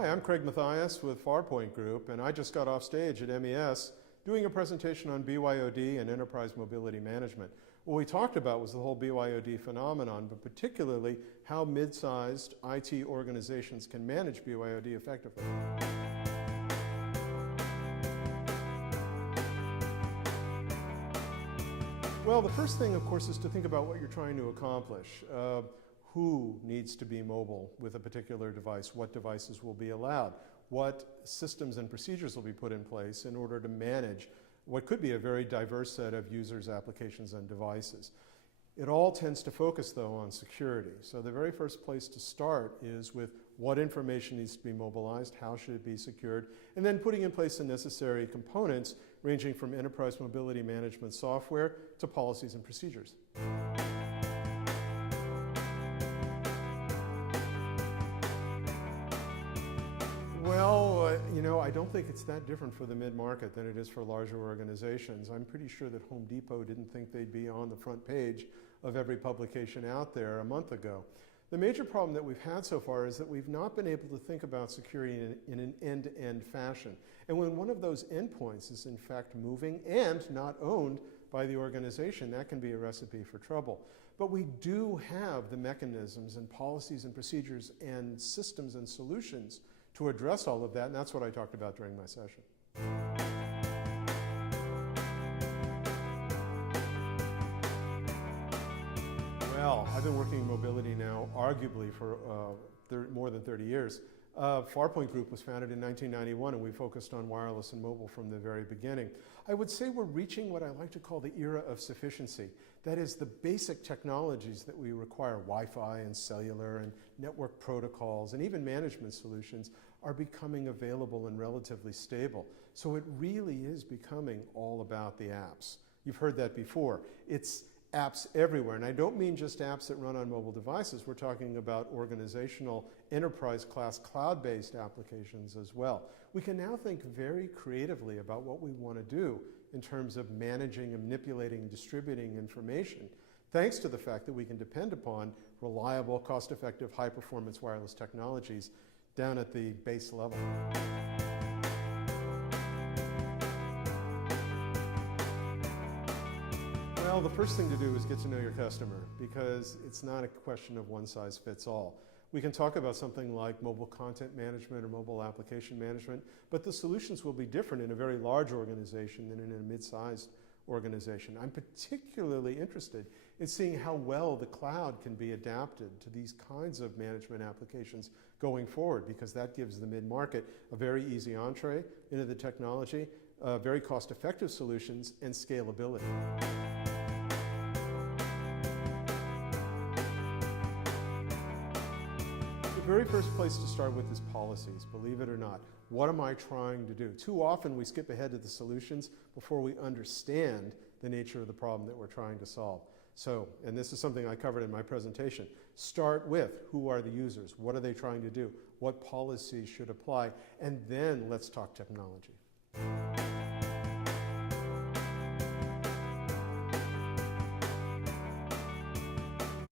Hi, I'm Craig Mathias with Farpoint Group, and I just got off stage at MES doing a presentation on BYOD and enterprise mobility management. What we talked about was the whole BYOD phenomenon, but particularly how mid-sized IT organizations can manage BYOD effectively. Well, the first thing, of course, is to think about what you're trying to accomplish. Who needs to be mobile with a particular device? What devices will be allowed? What systems and procedures will be put in place in order to manage what could be a very diverse set of users, applications, and devices? It all tends to focus, though, on security. So the very first place to start is with what information needs to be mobilized, how should it be secured, and then putting in place the necessary components ranging from enterprise mobility management software to policies and procedures. Well, I don't think it's that different for the mid-market than it is for larger organizations. I'm pretty sure that Home Depot didn't think they'd be on the front page of every publication out there a month ago. The major problem that we've had so far is that we've not been able to think about security in an end-to-end fashion. And when one of those endpoints is in fact moving and not owned by the organization, that can be a recipe for trouble. But we do have the mechanisms and policies and procedures and systems and solutions to address all of that, and that's what I talked about during my session. Well, I've been working in mobility now arguably for more than 30 years. Farpoint Group was founded in 1991, and we focused on wireless and mobile from the very beginning. I would say we're reaching what I like to call the era of sufficiency. That is, the basic technologies that we require, Wi-Fi and cellular and network protocols and even management solutions, are becoming available and relatively stable. So it really is becoming all about the apps. You've heard that before. It's apps everywhere, and I don't mean just apps that run on mobile devices. We're talking about organizational, enterprise-class, cloud-based applications as well. We can now think very creatively about what we want to do in terms of managing and manipulating and distributing information, thanks to the fact that we can depend upon reliable, cost-effective, high-performance wireless technologies down at the base level. Well, the first thing to do is get to know your customer, because it's not a question of one size fits all. We can talk about something like mobile content management or mobile application management, but the solutions will be different in a very large organization than in a mid-sized organization. I'm particularly interested in seeing how well the cloud can be adapted to these kinds of management applications going forward, because that gives the mid-market a very easy entree into the technology, very cost-effective solutions, and scalability. The very first place to start with is policies, believe it or not. What am I trying to do? Too often we skip ahead to the solutions before we understand the nature of the problem that we're trying to solve. So, and this is something I covered in my presentation, start with who are the users, what are they trying to do, what policies should apply, and then let's talk technology.